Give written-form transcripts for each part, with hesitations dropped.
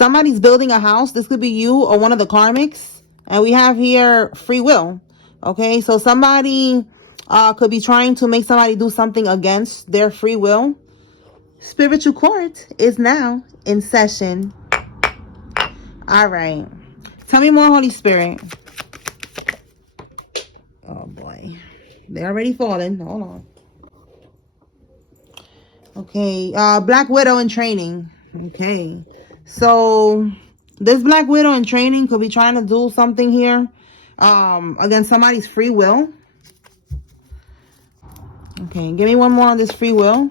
Somebody's building a house. This could be you or one of the karmics. And we have here free will. Okay, so somebody could be trying to make somebody do something against their free will. Spiritual court is now in session. All right. Tell me more, Holy Spirit. Oh, boy. They're already falling. Hold on. Okay. Black Widow in training. Okay. So this Black Widow in training could be trying to do something here against somebody's free will. Okay. Give me one more on this free will.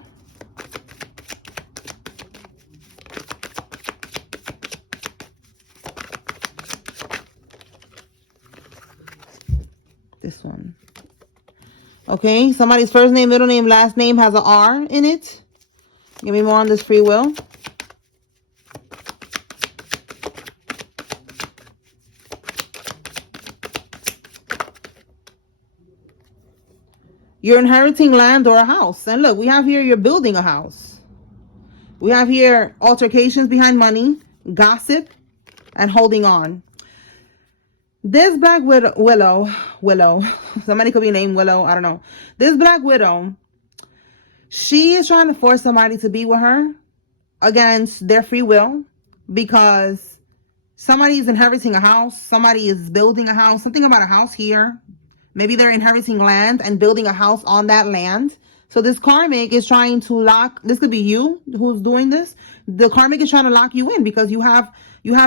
This one. Okay, somebody's first name, middle name, last name has an R in it. Give me more on this free will. You're inheriting land or a house. And look, we have here you're building a house. We have here altercations behind money, gossip, and holding on. This Black Willow, somebody could be named Willow, I don't know. This Black Widow, she is trying to force somebody to be with her against their free will because somebody is inheriting a house, somebody is building a house, something about a house here. Maybe they're inheriting land and building a house on that land. So this karmic is trying to lock, this could be you who's doing this. The karmic is trying to lock you in because you have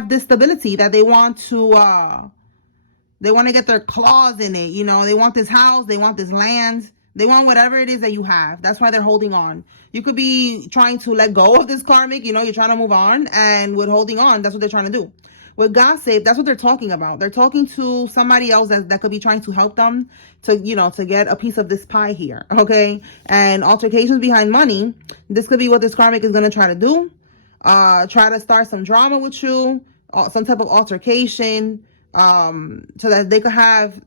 this stability that they want to get their claws in it. You know, they want this house, they want this land, they want whatever it is that you have. That's why they're holding on. You could be trying to let go of this karmic, you know, you're trying to move on, and with holding on, that's what they're trying to do. With gossip, that's what they're talking about. They're talking to somebody else that could be trying to help them to, you know, to get a piece of this pie here, okay? And altercations behind money, this could be what this karmic is going to try to do. Try to start some drama with you, some type of altercation, so that they could have,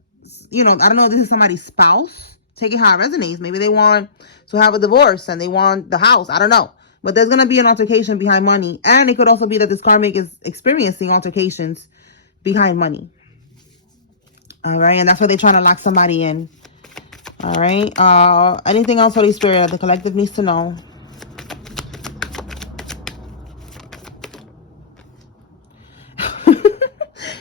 you know, I don't know if this is somebody's spouse. Take it how it resonates. Maybe they want to have a divorce and they want the house. I don't know. But there's going to be an altercation behind money. And it could also be that this karmic is experiencing altercations behind money. All right. And that's why they're trying to lock somebody in. All right. Anything else, Holy Spirit, that the collective needs to know?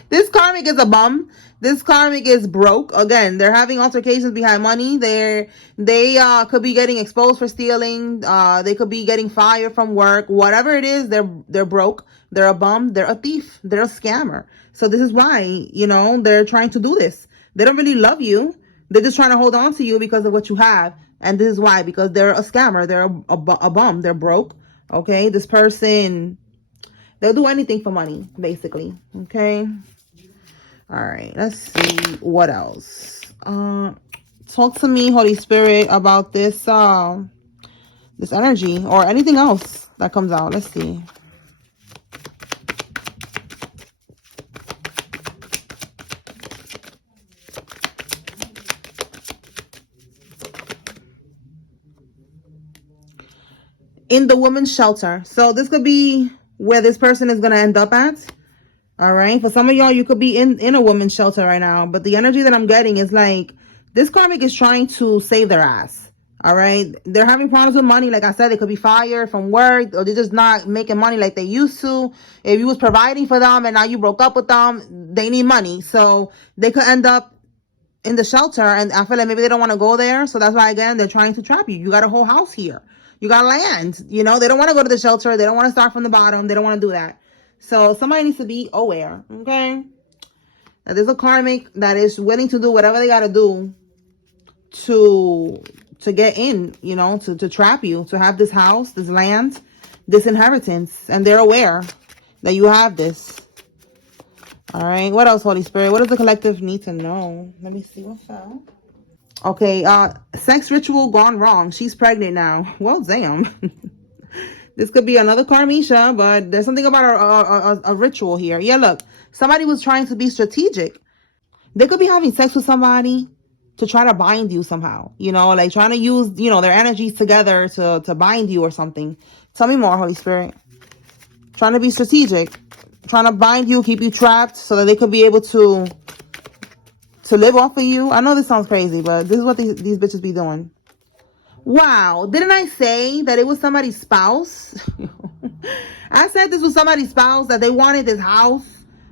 This karmic is a bum. This karmic is broke. Again, they're having altercations behind money. They could be getting exposed for stealing. They could be getting fired from work. Whatever it is, they're broke. They're a bum. They're a thief. They're a scammer. So this is why, you know, they're trying to do this. They don't really love you. They're just trying to hold on to you because of what you have. And this is why, because they're a scammer. They're a bum. They're broke. Okay. This person, they'll do anything for money, basically. Okay. All right, let's see what else. Talk to me, Holy Spirit, about this this energy or anything else that comes out. Let's see. In the women's shelter. So this could be where this person is going to end up at. All right. For some of y'all, you could be in a woman's shelter right now. But the energy that I'm getting is like this karmic is trying to save their ass. All right. They're having problems with money. Like I said, they could be fired from work or they're just not making money like they used to. If you was providing for them and now you broke up with them, they need money. So they could end up in the shelter. And I feel like maybe they don't want to go there. So that's why, again, they're trying to trap you. You got a whole house here. You got land. You know, they don't want to go to the shelter. They don't want to start from the bottom. They don't want to do that. So somebody needs to be aware, okay? Now, there's a karmic that is willing to do whatever they got to do to get in, you know, to trap you, to have this house, this land, this inheritance. And they're aware that you have this. All right. What else, Holy Spirit? What does the collective need to know? Let me see what fell. Okay. Sex ritual gone wrong. She's pregnant now. Well, damn. This could be another karmisha, but there's something about a ritual here. Yeah, look. Somebody was trying to be strategic. They could be having sex with somebody to try to bind you somehow. You know, like trying to use, you know, their energies together to bind you or something. Tell me more, Holy Spirit. Trying to be strategic. trying to bind you, keep you trapped so that they could be able to live off of you. I know this sounds crazy, but this is what these bitches be doing. Wow, didn't I say that it was somebody's spouse? I said this was somebody's spouse, that they wanted this house.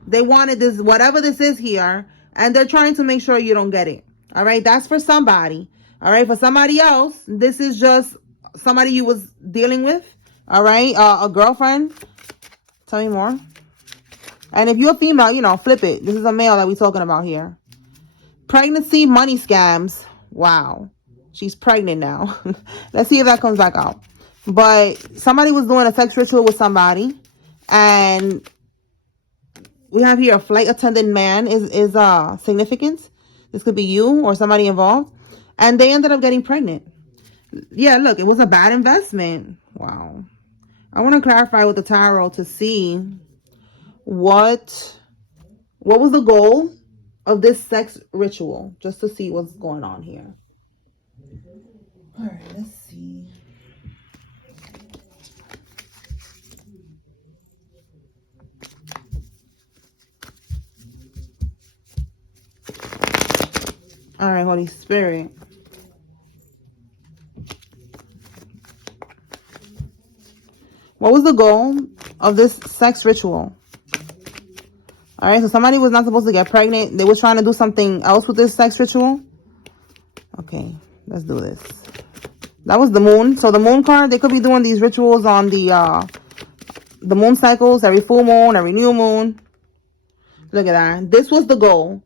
They wanted this, whatever this is here, and they're trying to make sure you don't get it. All right, that's for somebody. All right, for somebody else, this is just somebody you was dealing with. All right, a girlfriend. Tell me more. And if you're a female, you know, flip it. This is a male that we're talking about here. Pregnancy, money scams. Wow. She's pregnant now. Let's see if that comes back out. But somebody was doing a sex ritual with somebody. And we have here a flight attendant man is significant. This could be you or somebody involved. And they ended up getting pregnant. Yeah, look, it was a bad investment. Wow. I want to clarify with the tarot to see what was the goal of this sex ritual, just to see what's going on here. All right, let's see. All right, Holy Spirit. What was the goal of this sex ritual? All right, so somebody was not supposed to get pregnant. They were trying to do something else with this sex ritual. Okay, let's do this. That was the moon. So the moon card, they could be doing these rituals on the moon cycles, every full moon, every new moon. Look at that. This was the goal.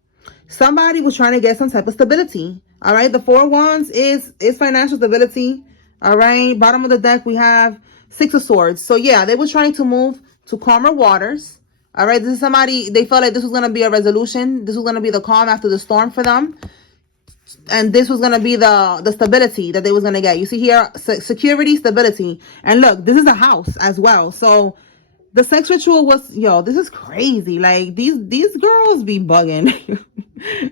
Somebody was trying to get some type of stability. All right, the 4 of Wands is financial stability. All right, bottom of the deck, we have 6 of Swords. So yeah, they were trying to move to calmer waters. All right, this is somebody, they felt like this was going to be a resolution. This was going to be the calm after the storm for them. And this was going to be the stability that they was going to get. You see here, security, stability. And look, this is a house as well. So the sex ritual was, yo, this is crazy. Like, these girls be bugging.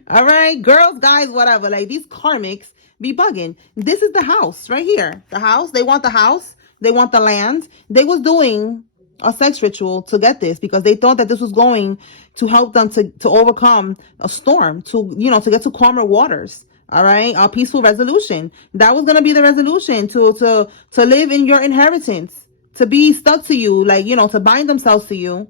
All right, girls, guys, whatever. Like, these karmics be bugging. This is the house right here. The house. They want the house. They want the land. They was doing a sex ritual to get this because they thought that this was going to help them to overcome a storm, to, you know, to get to calmer waters. All right, a peaceful resolution. That was going to be the resolution, to live in your inheritance, to be stuck to you, like, you know, to bind themselves to you.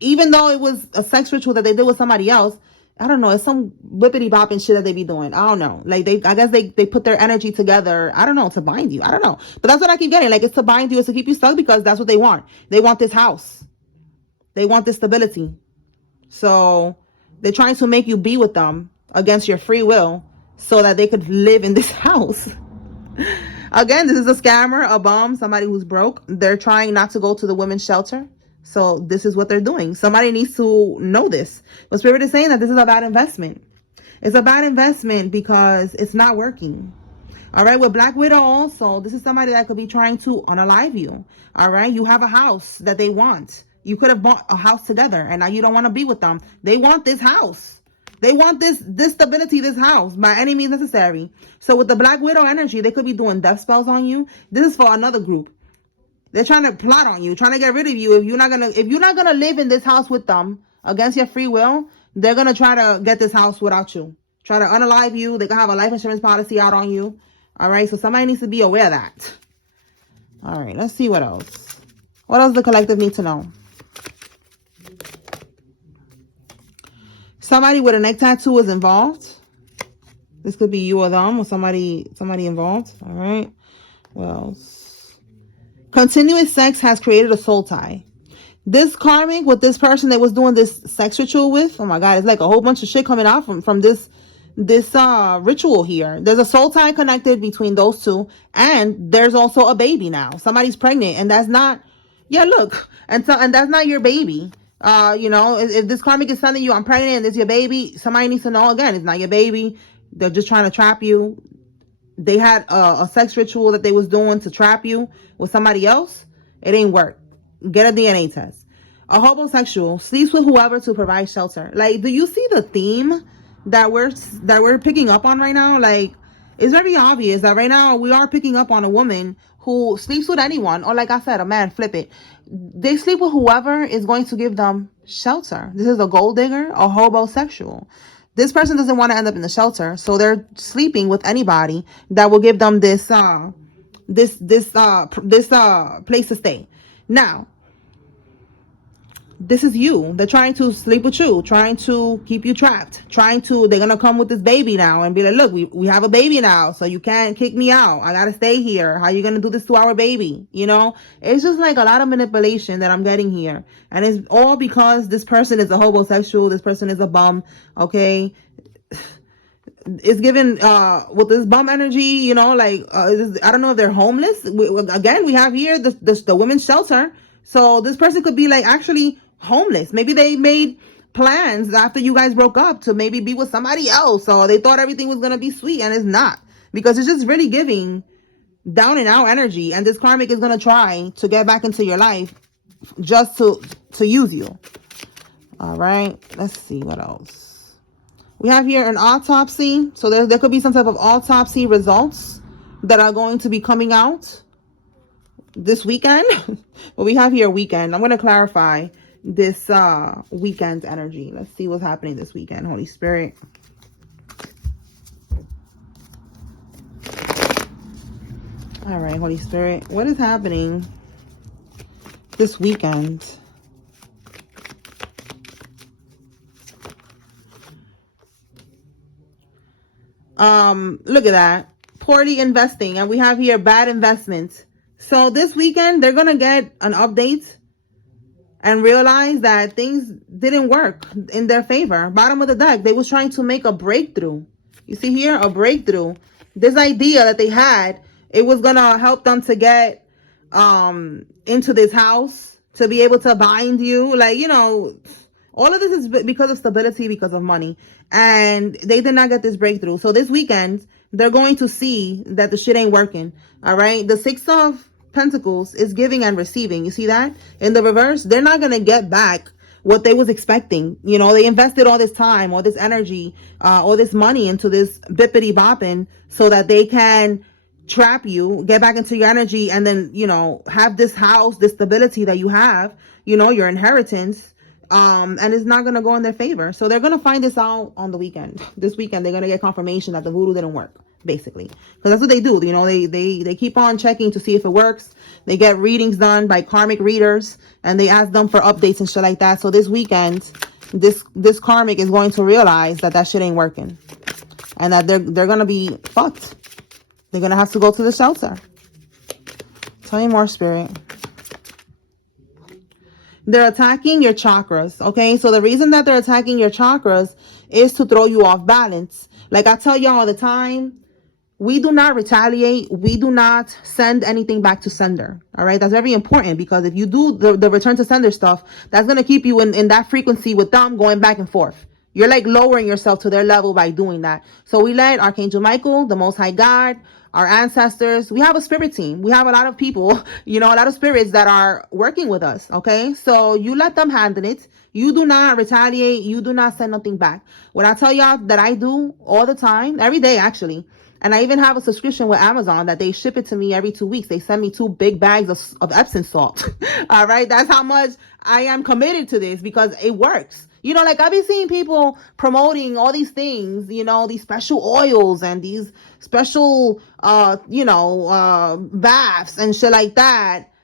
Even though it was a sex ritual that they did with somebody else, I don't know, it's some whippity bopping shit that they be doing. I don't know. Like, I guess they put their energy together, I don't know, to bind you. I don't know. But that's what I keep getting. Like, it's to bind you, it's to keep you stuck, because that's what they want. They want this house. They want this stability. So they're trying to make you be with them against your free will so that they could live in this house. Again, this is a scammer, a bum, somebody who's broke. They're trying not to go to the women's shelter. So this is what they're doing. Somebody needs to know this. The Spirit is saying that this is a bad investment. It's a bad investment because it's not working. All right, with Black Widow also, this is somebody that could be trying to unalive you. All right, you have a house that they want. You could have bought a house together, and now you don't want to be with them. They want this house. They want this stability, this house, by any means necessary. So with the Black Widow energy, they could be doing death spells on you. This is for another group. They're trying to plot on you, trying to get rid of you. If you're not gonna live in this house with them against your free will, they're gonna try to get this house without you. Try to unalive you. They can have a life insurance policy out on you. All right, so somebody needs to be aware of that. All right, let's see what else. What else the collective need to know? Somebody with a neck tattoo is involved. This could be you or them, or somebody involved. All right. Well, continuous sex has created a soul tie. This karmic with this person that was doing this sex ritual with, oh my God, it's like a whole bunch of shit coming out from this ritual here. There's a soul tie connected between those two, and there's also a baby now. Somebody's pregnant, and that's not, yeah, look, and that's not your baby. You know, if this karmic is telling you I'm pregnant and it's your baby, somebody needs to know, again, it's not your baby. They're just trying to trap you. They had a sex ritual that they was doing to trap you with somebody else. It ain't work. Get a DNA test. A homosexual sleeps with whoever to provide shelter. Like, do you see the theme that we're picking up on right now? Like, it's very obvious that right now we are picking up on a woman who sleeps with anyone, or like I said, a man, flip it. They sleep with whoever is going to give them shelter. This is a gold digger, a homosexual. This person doesn't want to end up in the shelter, so they're sleeping with anybody that will give them this place to stay. Now, this is you. They're trying to sleep with you, trying to keep you trapped, they're gonna come with this baby now and be like, look, we have a baby now, so you can't kick me out. I gotta stay here. How you gonna do this to our baby? You know, it's just like a lot of manipulation that I'm getting here. And it's all because this person is a homosexual, this person is a bum, okay? It's given with this bum energy, you know, like I don't know if they're homeless. Again, we have here the women's shelter. So this person could be like actually homeless. Maybe they made plans after you guys broke up to maybe be with somebody else, or they thought everything was gonna be sweet, and it's not, because it's just really giving down and out energy. And this karmic is gonna try to get back into your life just to use you. All right, let's see what else. We have here an autopsy. So there could be some type of autopsy results that are going to be coming out this weekend. But we have here weekend. I'm going to clarify this weekend's energy. Let's see what's happening this weekend, Holy Spirit. All right, Holy Spirit, what is happening this weekend? Look at that. Poorly investing. And we have here bad investments. So this weekend, they're going to get an update and realize that things didn't work in their favor. Bottom of the deck, they was trying to make a breakthrough. You see here, a breakthrough. This idea that they had, it was going to help them to get into this house, to be able to bind you. Like, you know, all of this is because of stability, because of money. And they did not get this breakthrough. So this weekend, they're going to see that the shit ain't working. All right. The 6 of Pentacles is giving and receiving. You see that? In the reverse, they're not going to get back what they was expecting. You know, they invested all this time, all this energy, all this money into this bippity bopping so that they can trap you, get back into your energy, and then, you know, have this house, this stability that you have, you know, your inheritance. And it's not going to go in their favor. So they're going to find this out on the weekend. This weekend, they're going to get confirmation that the voodoo didn't work, basically. Because that's what they do. You know, they keep on checking to see if it works. They get readings done by karmic readers, and they ask them for updates and shit like that. So this weekend, this karmic is going to realize that that shit ain't working. And that they're going to be fucked. They're going to have to go to the shelter. Tell me more, Spirit. They're attacking your chakras, okay? So the reason that they're attacking your chakras is to throw you off balance. Like I tell y'all all the time, we do not retaliate. We do not send anything back to sender, all right? That's very important, because if you do the return to sender stuff, that's going to keep you in that frequency with them going back and forth. You're like lowering yourself to their level by doing that. So we let Archangel Michael, the Most High God, our ancestors, we have a spirit team. We have a lot of people, you know, a lot of spirits that are working with us, okay? So you let them handle it. You do not retaliate. You do not send nothing back. When I tell y'all that I do all the time, every day actually, and I even have a subscription with Amazon that they ship it to me every 2 weeks. They send me 2 big bags of Epsom salt. All right, that's how much I am committed to this, because it works. You know, like I've been seeing people promoting all these things, you know, these special oils and these special, baths and shit like that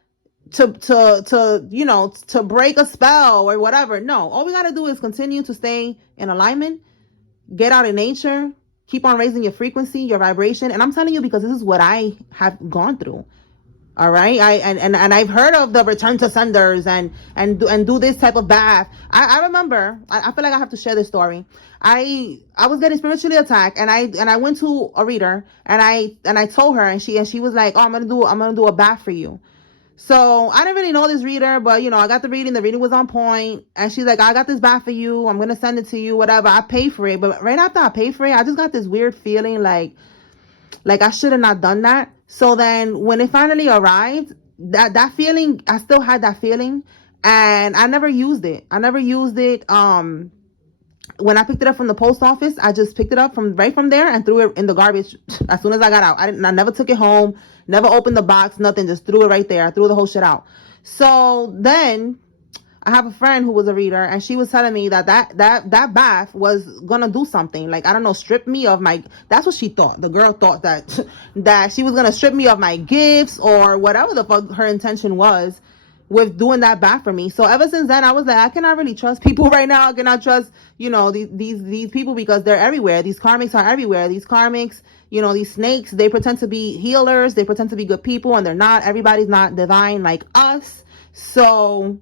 to break a spell or whatever. No, all we got to do is continue to stay in alignment, get out in nature, keep on raising your frequency, your vibration. And I'm telling you, because this is what I have gone through. All right. And I've heard of the return to senders and do this type of bath. I remember, I feel like I have to share this story. I was getting spiritually attacked, and I went to a reader, and I told her, and she was like, oh, I'm going to do a bath for you. So I didn't really know this reader, but you know, I got the reading was on point, and she's like, I got this bath for you. I'm going to send it to you, whatever. I paid for it. But right after I paid for it, I just got this weird feeling like I should have not done that. So then when it finally arrived, that feeling, I still had that feeling, and I never used it. When I picked it up from the post office, I just picked it up right from there and threw it in the garbage as soon as I got out. I never took it home, Never opened the box, nothing, just threw it right there. I threw the whole shit out. So then I have a friend who was a reader, and she was telling me that bath was gonna do something. Like, I don't know, strip me of my, that's what she thought. The girl thought that that she was gonna strip me of my gifts or whatever the fuck her intention was with doing that bath for me. So ever since then, I was like, I cannot really trust people right now. I cannot trust, these people, because they're everywhere. These karmics are everywhere. These karmics, these snakes, they pretend to be healers. They pretend to be good people, and they're not. Everybody's not divine like us. So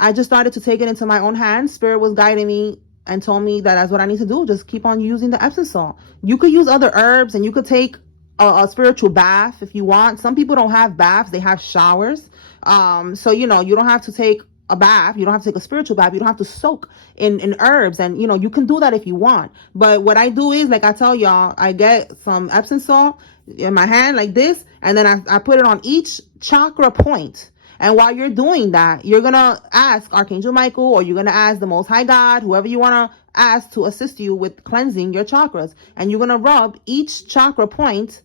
I just started to take it into my own hands. Spirit was guiding me and told me that that's what I need to do. Just keep on using the Epsom salt. You could use other herbs, and you could take a spiritual bath if you want. Some people don't have baths, they have showers. So you don't have to take a bath, you don't have to take a spiritual bath, you don't have to soak in herbs, and you can do that if you want. But what I do is, like I tell y'all, I get some Epsom salt in my hand like this, and then I put it on each chakra point. And while you're doing that, you're going to ask Archangel Michael, or you're going to ask the Most High God, whoever you want to ask to assist you with cleansing your chakras. And you're going to rub each chakra point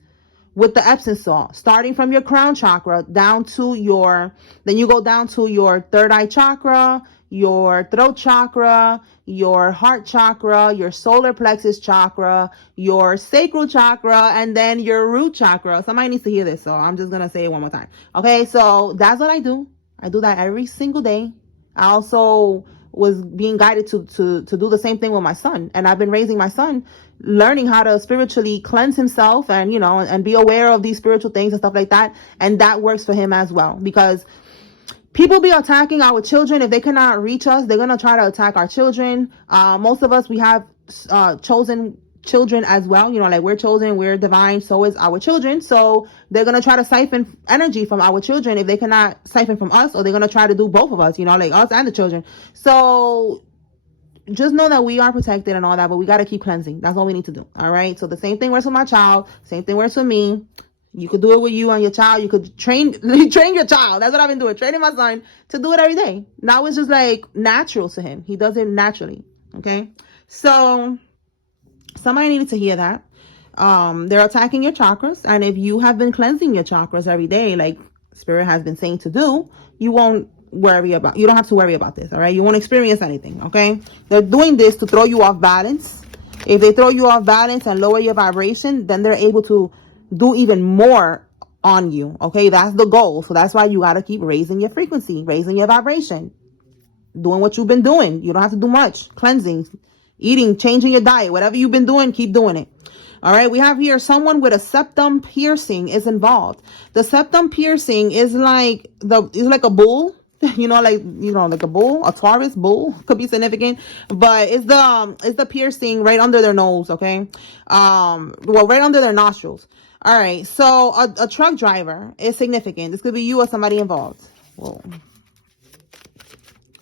with the Epsom salt, starting from your crown chakra down to then you go down to your third eye chakra, your throat chakra, your heart chakra, your solar plexus chakra, your sacral chakra, and then your root chakra. Somebody needs to hear this, so I'm just going to say it one more time. Okay, so that's what I do. I do that every single day. I also was being guided to do the same thing with my son. And I've been raising my son, learning how to spiritually cleanse himself and, and be aware of these spiritual things and stuff like that. And that works for him as well, because people be attacking our children. If they cannot reach us, they're going to try to attack our children. Most of us, we have chosen children as well. Like, we're chosen, we're divine, so is our children. So they're going to try to siphon energy from our children if they cannot siphon from us, or they're going to try to do both of us, like us and the children. So just know that we are protected and all that, but we got to keep cleansing. That's all we need to do. All right. So the same thing works with my child. Same thing works with me. You could do it with you and your child. You could train your child. That's what I've been doing. Training my son to do it every day. Now it's just like natural to him. He does it naturally. Okay. So somebody needed to hear that. They're attacking your chakras. And if you have been cleansing your chakras every day, like Spirit has been saying to do, you don't have to worry about this. All right. You won't experience anything. Okay. They're doing this to throw you off balance. If they throw you off balance and lower your vibration, then they're able to do even more on you. Okay. That's the goal. So that's why you got to keep raising your frequency, raising your vibration, doing what you've been doing. You don't have to do much. Cleansing, eating, changing your diet, whatever you've been doing, keep doing it. All right. We have here someone with a septum piercing is involved. The septum piercing is like a bull, like a bull, a Taurus bull could be significant, but it's the piercing right under their nose. Okay. Right under their nostrils. All right. So a truck driver is significant. This could be you or somebody involved. Whoa.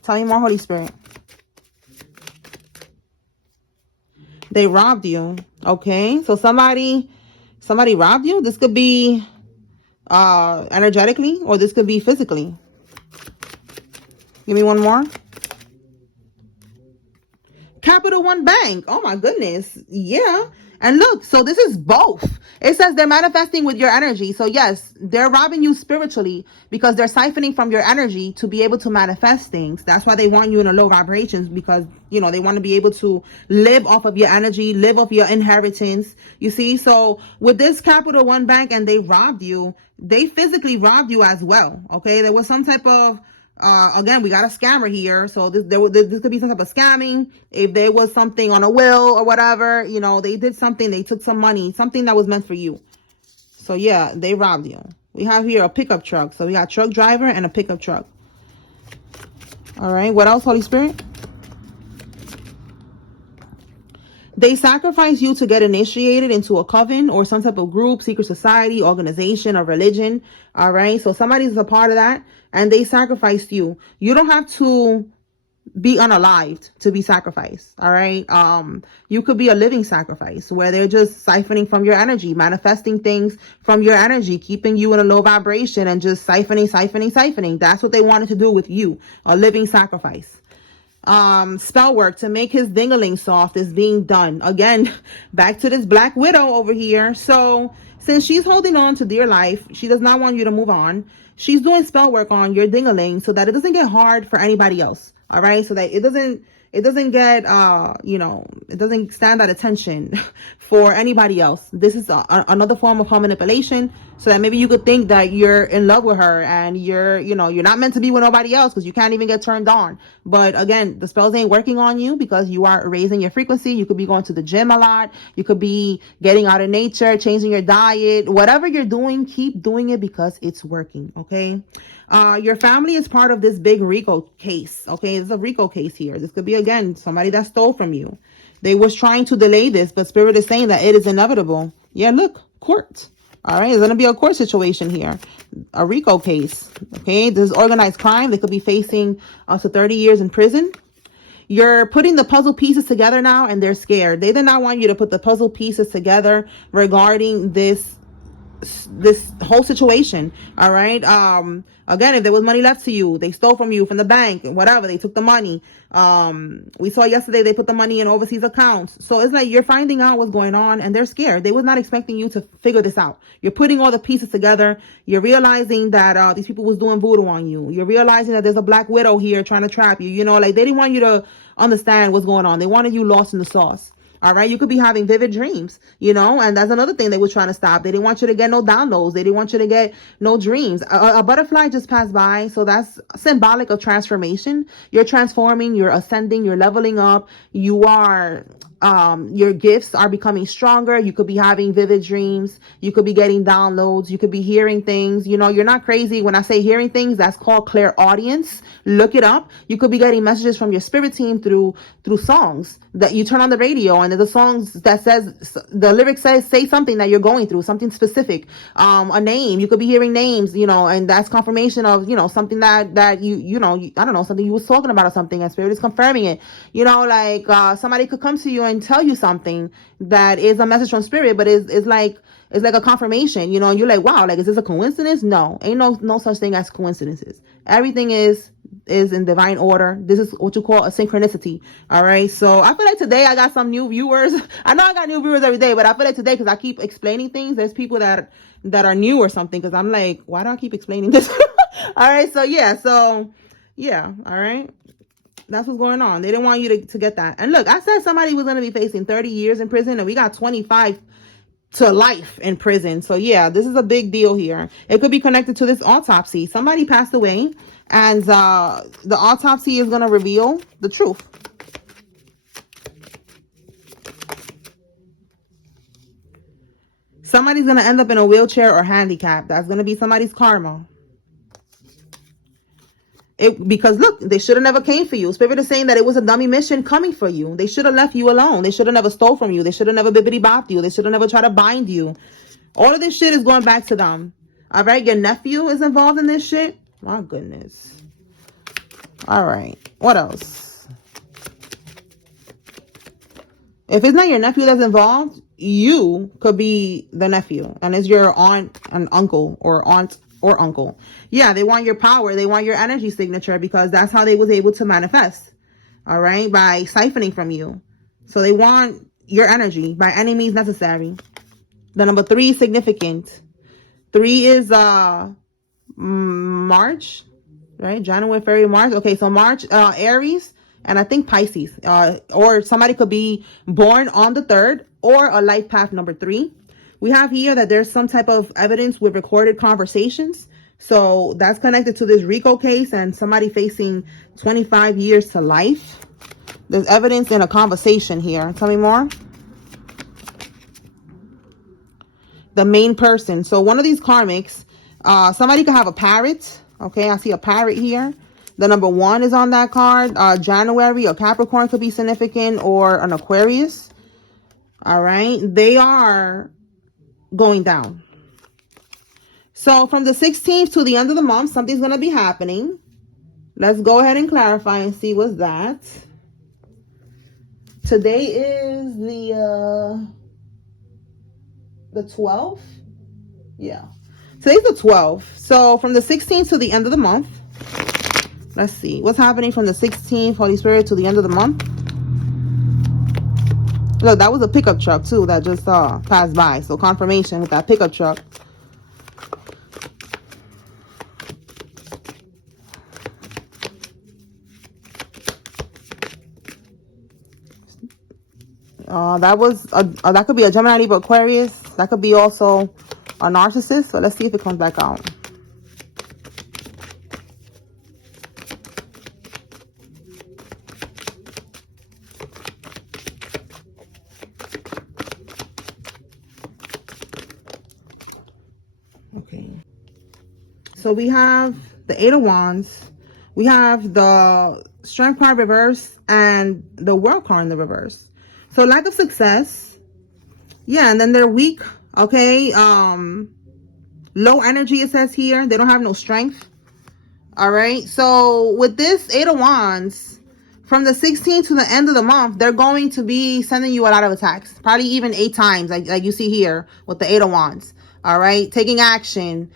Tell me more, Holy Spirit. They robbed you. Okay. So somebody robbed you. This could be energetically, or this could be physically. Give me one more. Capital One Bank. Oh my goodness. Yeah. And look, so this is both. It says they're manifesting with your energy. So yes, they're robbing you spiritually because they're siphoning from your energy to be able to manifest things. That's why they want you in a low vibrations, because, they want to be able to live off of your energy, live off your inheritance. You see? So with this Capital One Bank and they robbed you, they physically robbed you as well. Okay. There was some type of, again, we got a scammer here. So this could be some type of scamming. If there was something on a will or whatever, they did something, they took some money, something that was meant for you. So yeah, they robbed you. We have here a pickup truck. So we got truck driver and a pickup truck. All right. What else, Holy Spirit? They sacrifice you to get initiated into a coven or some type of group, secret society, organization, or religion. All right. So somebody's a part of that and they sacrificed you. You don't have to be unalived to be sacrificed. All right. You could be a living sacrifice where they're just siphoning from your energy, manifesting things from your energy, keeping you in a low vibration and just siphoning. That's what they wanted to do with you. A living sacrifice. Spell work to make his dingling soft is being done. Again, back to this Black Widow over here. So Since she's holding on to dear life, she does not want you to move on. She's doing spell work on your ding-a-ling so that it doesn't get hard for anybody else. All right. So that it doesn't get, it doesn't stand at attention for anybody else. This is another form of home manipulation, so that maybe you could think that you're in love with her and you're not meant to be with nobody else because you can't even get turned on. But again, the spells ain't working on you because you are raising your frequency. You could be going to the gym a lot. You could be getting out of nature, changing your diet, whatever you're doing, keep doing it because it's working. Okay. Your family is part of this big RICO case. Okay. It's a RICO case here. This could be, again, somebody that stole from you. They was trying to delay this, but Spirit is saying that it is inevitable. Yeah, look, court. All right, it's going to be a court situation here. A RICO case. Okay, this is organized crime. They could be facing up to 30 years in prison. You're putting the puzzle pieces together now, and they're scared. They did not want you to put the puzzle pieces together regarding this whole situation. All right. Again, if there was money left to you, they stole from you from the bank, whatever, they took the money. We saw yesterday they put the money in overseas accounts. So it's like you're finding out what's going on, and they're scared. They was not expecting you to figure this out. You're putting all the pieces together. You're realizing that these people was doing voodoo on you. You're realizing that there's a black widow here trying to trap you. Like they didn't want you to understand what's going on. They wanted you lost in the sauce. All right. You could be having vivid dreams, and that's another thing they were trying to stop. They didn't want you to get no downloads. They didn't want you to get no dreams. A butterfly just passed by. So that's symbolic of transformation. You're transforming, you're ascending, you're leveling up. You are, your gifts are becoming stronger. You could be having vivid dreams. You could be getting downloads. You could be hearing things. You're not crazy. When I say hearing things, that's called clairaudience. Look it up. You could be getting messages from your spirit team through songs that you turn on the radio, and the songs that says, the lyrics say something that you're going through, something specific, a name. You could be hearing names, and that's confirmation of, something that I don't know, something you was talking about or something, and spirit is confirming it. Somebody could come to you and tell you something that is a message from spirit, but it's like a confirmation, and you're like, wow, is this a coincidence? No, ain't no such thing as coincidences. Everything is in divine order. This is what you call a synchronicity. All right. So I feel like today I got some new viewers. I know I got new viewers every day, but I feel like today, because I keep explaining things, there's people that are new or something, because I'm like, why do I keep explaining this? All right. So yeah. All right. That's what's going on. They didn't want you to get that. And look, I said somebody was going to be facing 30 years in prison, and we got 25 to life in prison. So yeah, this is a big deal here. It could be connected to this autopsy. Somebody passed away, and the autopsy is going to reveal the truth. Somebody's going to end up in a wheelchair or handicapped. That's going to be somebody's karma. Because look, they should have never came for you. Spirit is saying that it was a dummy mission coming for you. They should have left you alone. They should have never stole from you. They should have never bibbity-bopped you. They should have never tried to bind you. All of this shit is going back to them. All right, your nephew is involved in this shit. My goodness. All right, what else? If it's not your nephew that's involved, you could be the nephew, and it's your aunt and uncle, or aunt or uncle. Yeah, they want your power. They want your energy signature, because that's how they was able to manifest. All right, by siphoning from you. So they want your energy by any means necessary. The number 3 is significant. 3 is March, right? January, February, March. Okay, so March, Aries, and I think Pisces. Or somebody could be born on the 3rd, or a life path number 3. We have here that there's some type of evidence with recorded conversations. So that's connected to this RICO case and somebody facing 25 years to life. There's evidence in a conversation here. Tell me more. The main person. So one of these karmics, somebody could have a parrot. Okay, I see a parrot here. The number 1 is on that card. January, a Capricorn could be significant, or an Aquarius. All right, they are going down. So from the 16th to the end of the month, something's going to be happening. Let's go ahead and clarify and see what's that. Today is the 12th. Yeah, today's the 12th. So from the 16th to the end of the month, let's see what's happening from the 16th, Holy Spirit, to the end of the month. Look, that was a pickup truck too that just passed by. So confirmation with that pickup truck. That could be a Gemini, Libra, Aquarius. That could be also a narcissist. So let's see if it comes back out. Okay. So we have the Eight of Wands. We have the Strength card reverse and the World card in the reverse. So lack of success. Yeah, and then they're weak. Okay. Low energy, it says here. They don't have no strength. All right. So with this Eight of Wands, from the 16th to the end of the month, they're going to be sending you a lot of attacks. Probably even 8 times, like you see here with the Eight of Wands. All right. Taking action,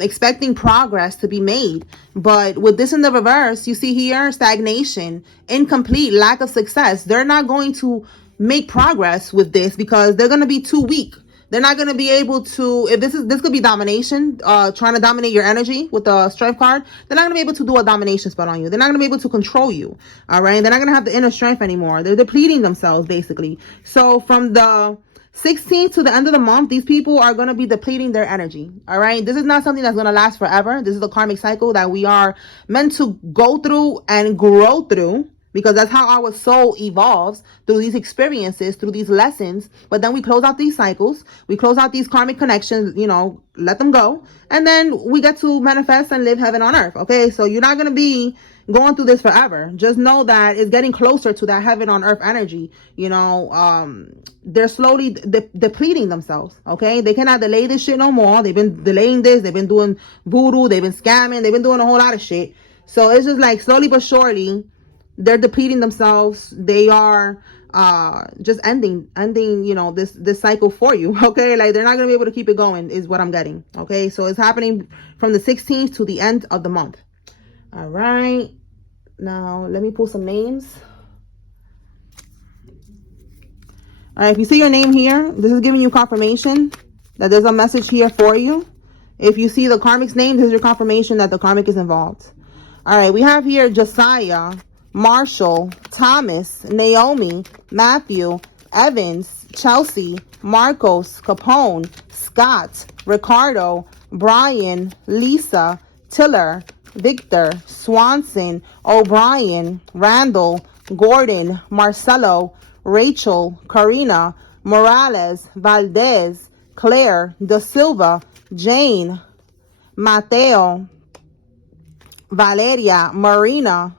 expecting progress to be made. But with this in the reverse, you see here, stagnation, incomplete, lack of success. They're not going to make progress with this because they're going to be too weak. They're not going to be able to, if this could be domination, trying to dominate your energy with the Strength card. They're not going to be able to do a domination spell on you. They're not going to be able to control you. All right. They're not going to have the inner strength anymore. They're depleting themselves basically. So from the 16th to the end of the month, these people are going to be depleting their energy. All right. This is not something that's going to last forever. This is the karmic cycle that we are meant to go through and grow through. Because that's how our soul evolves, through these experiences, through these lessons. But then we close out these cycles. We close out these karmic connections, you know, let them go. And then we get to manifest and live heaven on earth. Okay, so you're not going to be going through this forever. Just know that it's getting closer to that heaven on earth energy. You know, they're slowly depleting themselves. Okay, they cannot delay this shit no more. They've been delaying this. They've been doing voodoo. They've been scamming. They've been doing a whole lot of shit. So it's just like slowly but surely, they're depleting themselves. They are just ending, you know, this cycle for you. Okay, like they're not gonna be able to keep it going, is what I'm getting. Okay, so it's happening from the 16th to the end of the month. All right, now let me pull some names. All right, if you see your name here, this is giving you confirmation that there's a message here for you. If you see the karmic's name, this is your confirmation that the karmic is involved. All right, we have here Josiah, Marshall, Thomas, Naomi, Matthew, Evans, Chelsea, Marcos, Capone, Scott, Ricardo, Brian, Lisa, Tiller, Victor, Swanson, O'Brien, Randall, Gordon, Marcelo, Rachel, Karina, Morales, Valdez, Claire, Da Silva, Jane, Mateo, Valeria, Marina,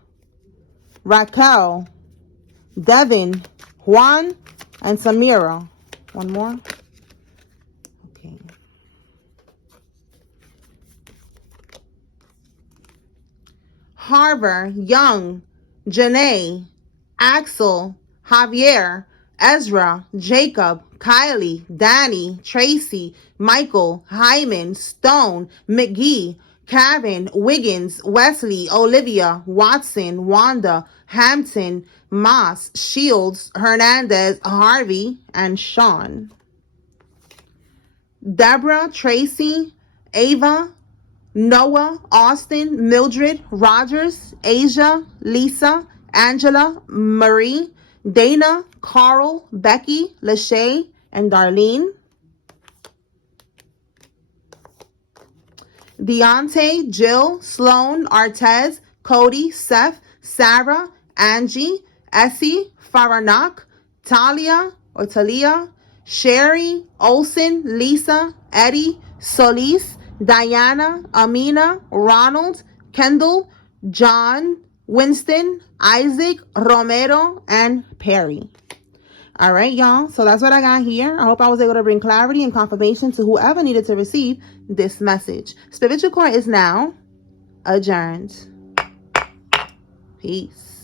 Raquel, Devin, Juan, and Samira. One more. Okay. Harvard, Young, Janae, Axel, Javier, Ezra, Jacob, Kylie, Danny, Tracy, Michael, Hyman, Stone, McGee, Kevin, Wiggins, Wesley, Olivia, Watson, Wanda, Hampton, Moss, Shields, Hernandez, Harvey, and Sean. Deborah, Tracy, Ava, Noah, Austin, Mildred, Rogers, Asia, Lisa, Angela, Marie, Dana, Carl, Becky, Lachey, and Darlene. Deontay, Jill, Sloan, Artez, Cody, Seth, Sarah, Angie, Essie, Faranak, Talia, Sherry, Olson, Lisa, Eddie, Solis, Diana, Amina, Ronald, Kendall, John, Winston, Isaac, Romero, and Perry. All right, y'all. So that's what I got here. I hope I was able to bring clarity and confirmation to whoever needed to receive this message. Spiritual Court is now adjourned. Peace.